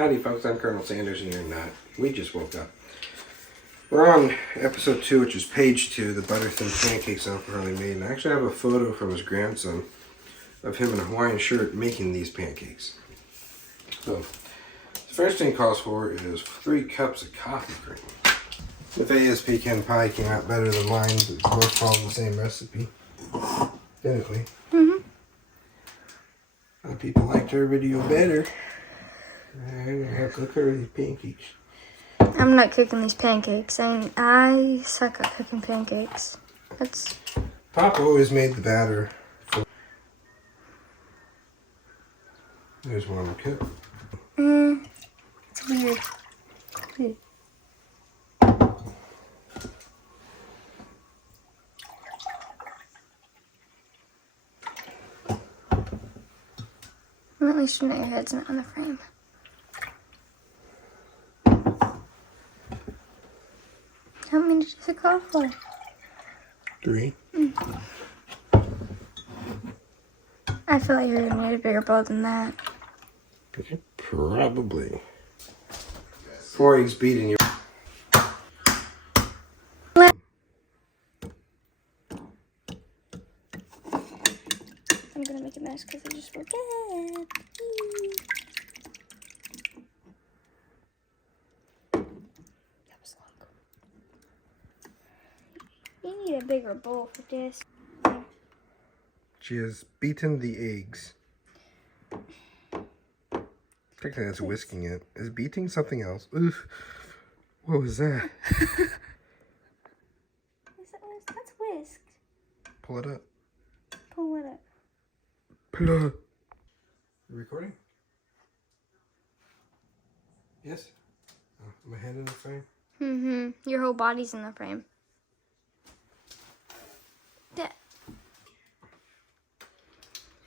Howdy folks, I'm Colonel Sanders and you're not. We just woke up. We're on episode 2, which is page 2, the butter thin pancakes Uncle Harley made. And I actually have a photo from his grandson of him in a Hawaiian shirt making these pancakes. So, the first thing it calls for is 3 cups of coffee cream. If AS pecan pie came out better than mine, but both follow the same recipe. Identically. A lot of people liked her video better. I'm gonna have to cook her these pancakes. I'm not cooking these pancakes. I suck at cooking pancakes. Papa always made the batter. There's one more cup. It's weird. Well, at least you know your head's not on the frame. How many does it call for? 3. I feel like you're gonna need a bigger bowl than that. Probably. 4 eggs beaten. I'm gonna make a mess because I just forget. That was long. You need a bigger bowl for this. She has beaten the eggs. Technically that's whisking it. Is beating something else? Oof. What was that? That's whisked. Pull it up. Pull it up. Pull up. You recording? Yes? Oh, my head in the frame? Your whole body's in the frame. Yeah.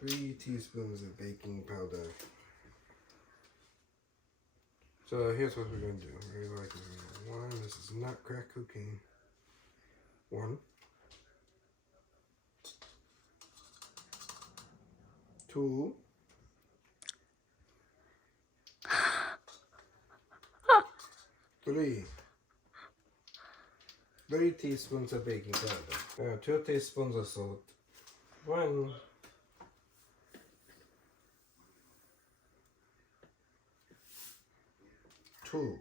3 teaspoons of baking powder. So here's what we're going to do. We're going to like 1. This is not crack cocaine. 1. 2. 3. 3 teaspoons of baking powder. 2 teaspoons of salt. 1. 2.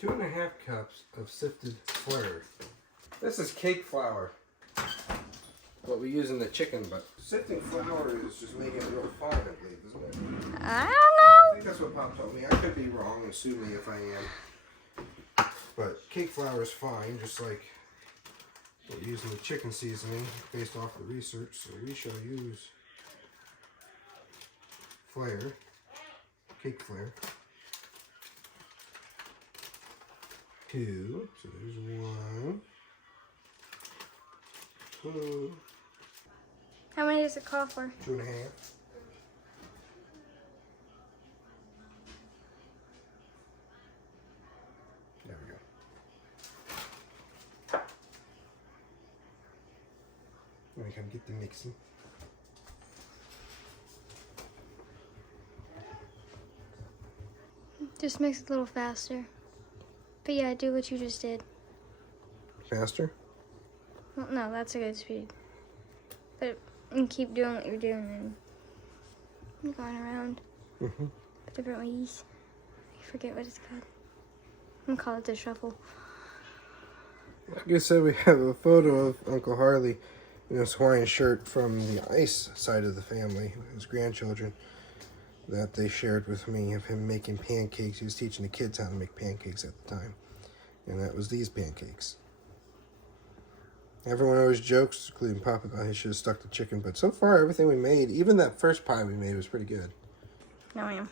2.5 cups of sifted flour. This is cake flour. What we use in the chicken, but sifting flour is just making it real fine, I believe, isn't it? I don't I know. think that's what Pop told me. I could be wrong, and sue me if I am. But cake flour is fine, just like what we use in the chicken seasoning, based off the research. So we shall use flour, cake flour. 2. So there's 1. 2. How many does it call for? 2.5. There we go. Let me come get the mixing. Just makes it a little faster. But yeah, do what you just did. Faster? Well, no, that's a good speed. But you keep doing what you're doing and you're going around different ways. I forget what it's called. I'm gonna call it the shuffle. Like I said, we have a photo of Uncle Harley in his Hawaiian shirt from the ice side of the family, his grandchildren, that they shared with me of him making pancakes. He was teaching the kids how to make pancakes at the time. And that was these pancakes. Everyone always jokes, including Papa, about he should have stuck to chicken, but so far everything we made, even that first pie we made, was pretty good. No, I am.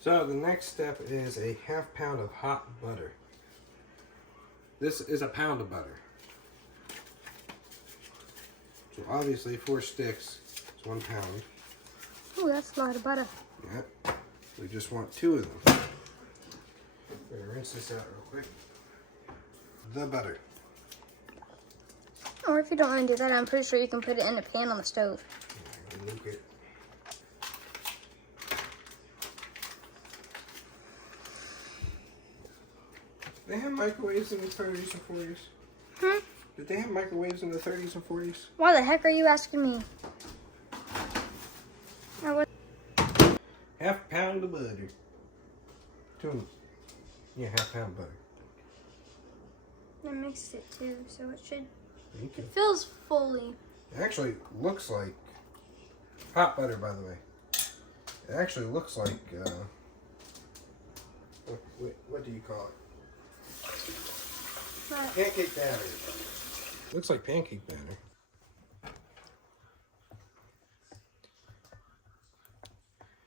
So the next step is a 1/2 pound of hot butter. This is a pound of butter. So obviously 4 sticks is 1 pound. Oh, that's a lot of butter. Yeah. We just want 2 of them. I'm gonna rinse this out real quick. The butter. Or if you don't want to do that, I'm pretty sure you can put it in a pan on the stove. Nuke it. They have microwaves in the 30s and 40s. Hmm? Did they have microwaves in the 30s and 40s? Why the heck are you asking me? Half pound of butter. Yeah, half pound butter. I mixed it too, so it should. Thank you. It feels fully. It actually looks like hot butter, by the way. It actually looks like what do you call it? What? Pancake batter. Looks like pancake batter.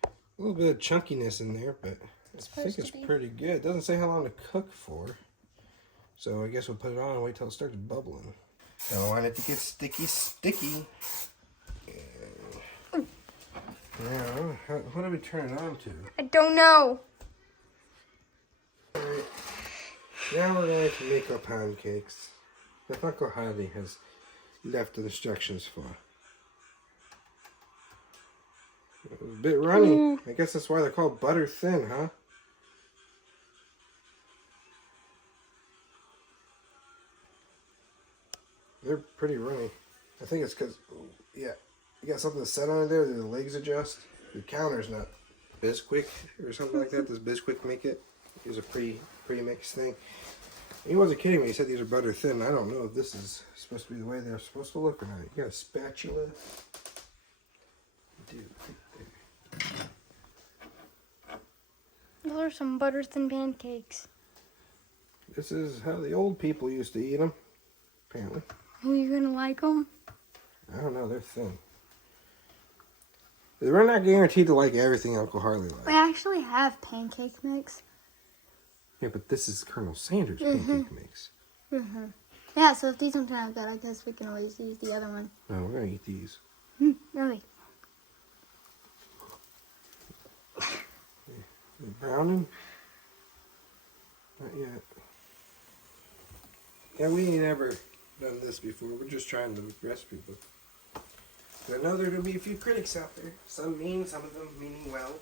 A little bit of chunkiness in there, but I think it's pretty good. It doesn't say how long to cook for. So I guess we'll put it on and wait till it starts bubbling. Don't want it to get sticky. Now, what do we turn it on to? I don't know. Alright. Now we're going to make our pancakes that Uncle Harley has left the instructions for. It was a bit runny. I guess that's why they're called butter thin, huh? They're pretty runny. I think it's because, yeah, you got something set on there, the legs adjust. Your counter's not Bisquick or something like that. Does Bisquick make it? It's a pre-mixed thing. He wasn't kidding me. He said these are butter thin. I don't know if this is supposed to be the way they're supposed to look or not. You got a spatula? Dude, Those are some butter thin pancakes. this is how the old people used to eat them, apparently. Are you gonna like them? I don't know. They're thin. We're not guaranteed to like everything Uncle Harley likes. We actually have pancake mix. Yeah, but this is Colonel Sanders' pancake mix. Yeah, so if these don't turn out good, I guess we can always use the other one. No, we're going to eat these. Really? Browning? Not yet. Yeah, we ain't ever done this before. We're just trying the recipe book. I know there will be a few critics out there. Some mean, some of them meaning well.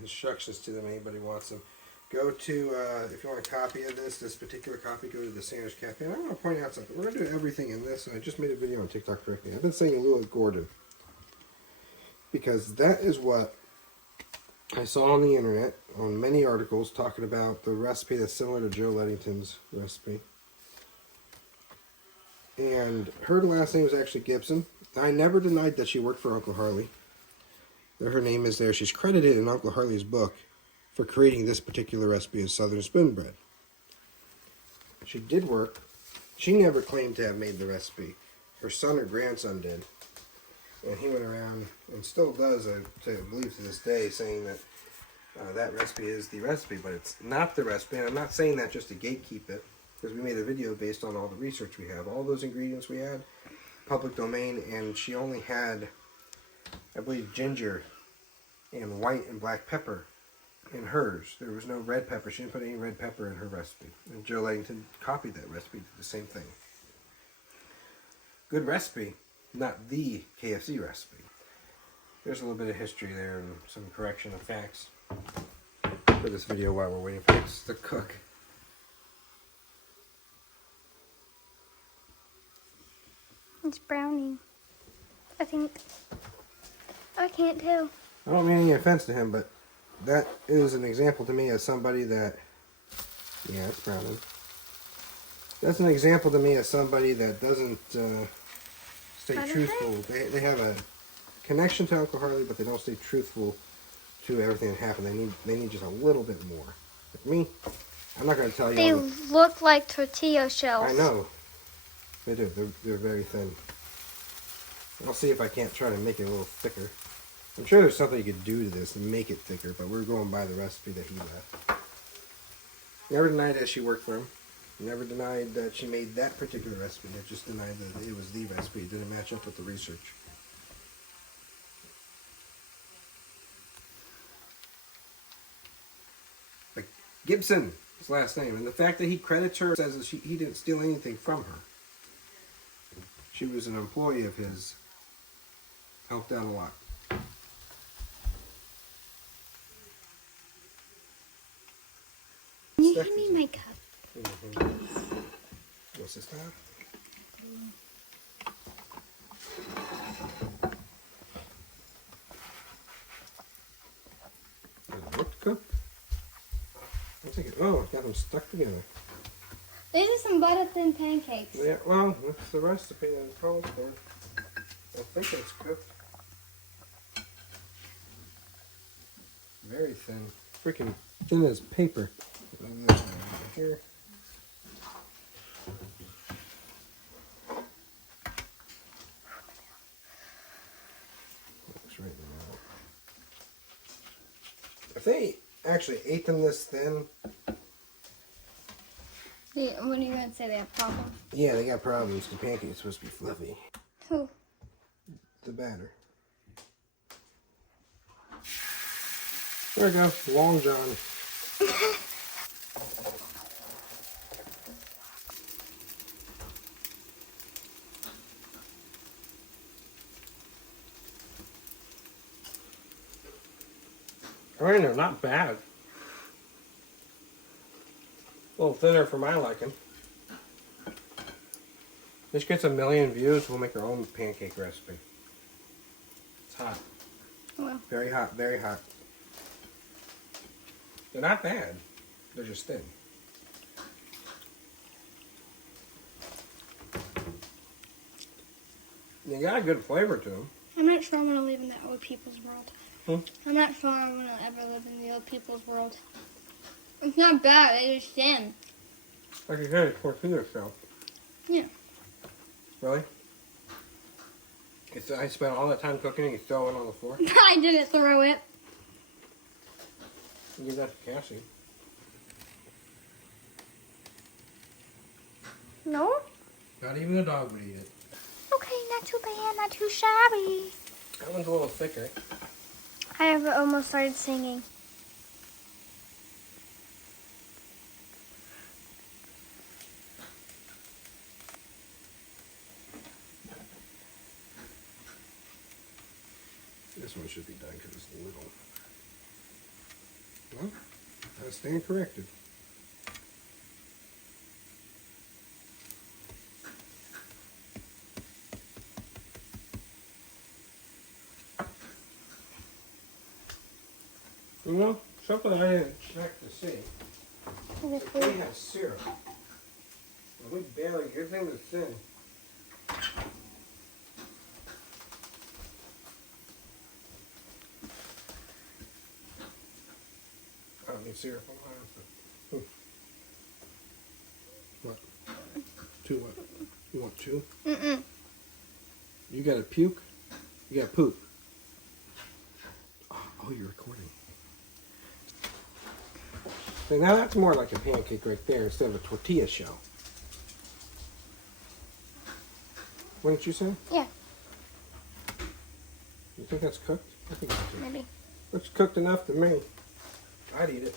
Instructions to them, anybody wants them. Go to, if you want a copy of this particular copy, go to the Sanders Cafe. And I want to point out something. We're going to do everything in this. I just made a video on TikTok correctly. I've been saying Louis Gordon. Because that is what I saw on the internet, on many articles, talking about the recipe that's similar to Joe Ludington's recipe. And her last name was actually Gibson. I never denied that she worked for Uncle Harley. Her name is there. She's credited in Uncle Harley's book for creating this particular recipe of Southern spoon bread. She did work. She never claimed to have made the recipe. Her son or grandson did. And he went around, and still does, I believe to this day, saying that that recipe is the recipe, but it's not the recipe. And I'm not saying that just to gatekeep it, because we made a video based on all the research we have. All those ingredients we had, public domain, and she only had, I believe, ginger and white and black pepper in hers. There was no red pepper. She didn't put any red pepper in her recipe. And Joe Ludington copied that recipe, did the same thing. Good recipe, not the KFC recipe. There's a little bit of history there and some correction of facts for this video while we're waiting for this to cook. It's browning. I think. I can't tell. I don't mean any offense to him, but that is an example to me as somebody that, yeah, it's browning. That's an example to me as somebody that doesn't stay truthful. They have a connection to Uncle Harley, but they don't stay truthful to everything that happened. They need just a little bit more. Like me, I'm not going to tell you. They look like tortilla shells. I know. They do. They're very thin. I'll see if I can't try to make it a little thicker. I'm sure there's something you could do to this and make it thicker, but we're going by the recipe that he left. Never denied that she worked for him. Never denied that she made that particular recipe. I just denied that it was the recipe. It didn't match up with the research. Like Gibson, his last name. And the fact that he credits her says that he didn't steal anything from her. She was an employee of his. Helped out a lot. you stuff hand me is my it? cup? What's this now? Does it look cooked? Looks like it. Oh, it's got them stuck together. These are some butter thin pancakes. Yeah, well, that's the recipe that it calls for. I think it's cooked. Very thin. Freaking thin as paper. Here. Looks right now. If they actually ate them this thin, Yeah, what are you going to say? They have problems? yeah, they got problems. The pancake's supposed to be fluffy. Who? The batter. There we go. Long John. I mean, they're not bad. A little thinner for my liking. This gets 1 million views. We'll make our own pancake recipe. It's hot. Well, Very hot, very hot. They're not bad. They're just thin. They got a good flavor to them. I'm not sure I'm going to live in the old people's world. Hmm? I'm not sure I'm going to ever live in the old people's world. It's not bad. It's just thin. Like you said, it's tortilla shell. Yeah. Really? I spent all that time cooking and you throw it on the floor? I didn't throw it. Give that to Cassie. No? Not even the dog would eat it. Okay, not too bad, not too shabby. That one's a little thicker. I have almost started singing. This one should be done because it's little. Well, I stand corrected. You know, something I didn't check to see. If they have syrup, well, we barely, good thing it's thin. I don't need syrup on mine, but. What? Two what? You want two? Mm-mm. You gotta puke? You gotta poop. Oh, you're recording. So now that's more like a pancake right there instead of a tortilla shell. Wouldn't you say? Yeah, You think that's cooked? I think it's cooked. maybe. Looks cooked enough to me. I'd eat it.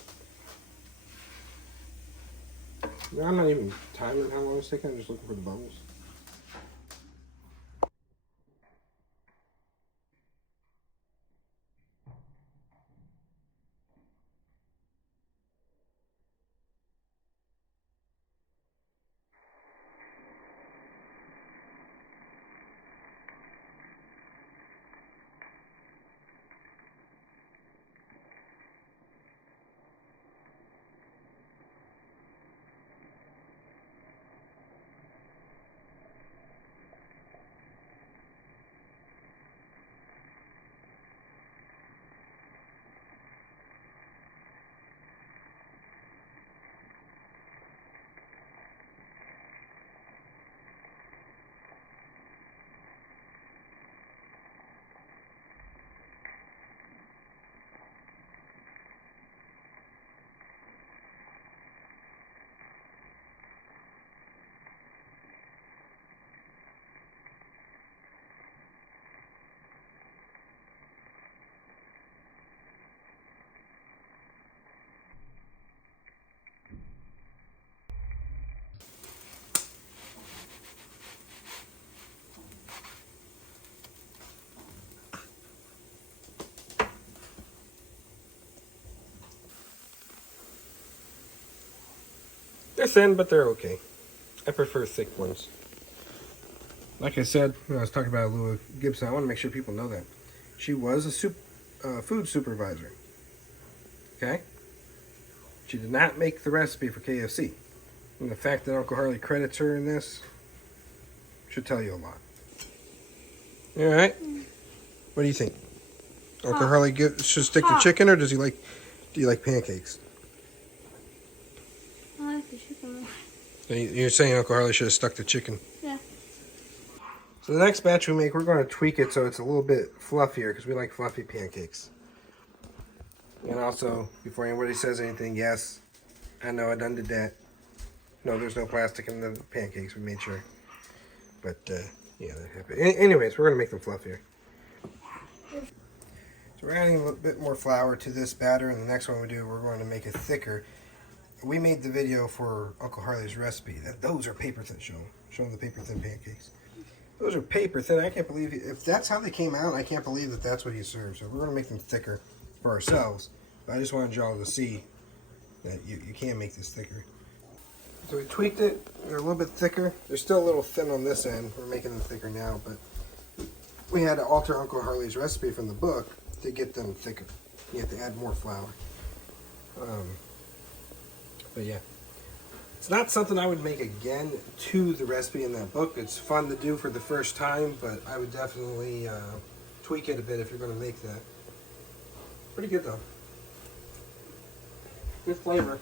No, I'm not even timing how long it's taking. I'm just looking for the bubbles. They're thin, but they're okay. I prefer thick ones. Like I said when I was talking about Lua Gibson, I want to make sure people know that. She was a food supervisor. Okay? She did not make the recipe for KFC. And the fact that Uncle Harley credits her in this should tell you a lot. You alright? What do you think? Uncle Harley should stick to chicken, or do you like pancakes? I like the chicken more. So you're saying Uncle Harley should have stuck to chicken? Yeah. So the next batch we make, we're going to tweak it so it's a little bit fluffier because we like fluffy pancakes. And also, before anybody says anything, yes, I know I done did that. No, there's no plastic in the pancakes. We made sure. But, yeah, they're happy. Anyways, we're going to make them fluffier. So we're adding a little bit more flour to this batter, and the next one we do, we're going to make it thicker. We made the video for Uncle Harley's recipe. Those are paper thin. Show them the paper thin pancakes. Those are paper thin. I can't believe if that's how they came out. I can't believe that that's what he served. So we're going to make them thicker for ourselves. But I just wanted y'all to see that you can make this thicker. So we tweaked it. They're a little bit thicker. They're still a little thin on this end. We're making them thicker now, but we had to alter Uncle Harley's recipe from the book to get them thicker. You have to add more flour. But yeah, it's not something I would make again to the recipe in that book. It's fun to do for the first time, but I would definitely tweak it a bit if you're going to make that. Pretty good though. Good flavor.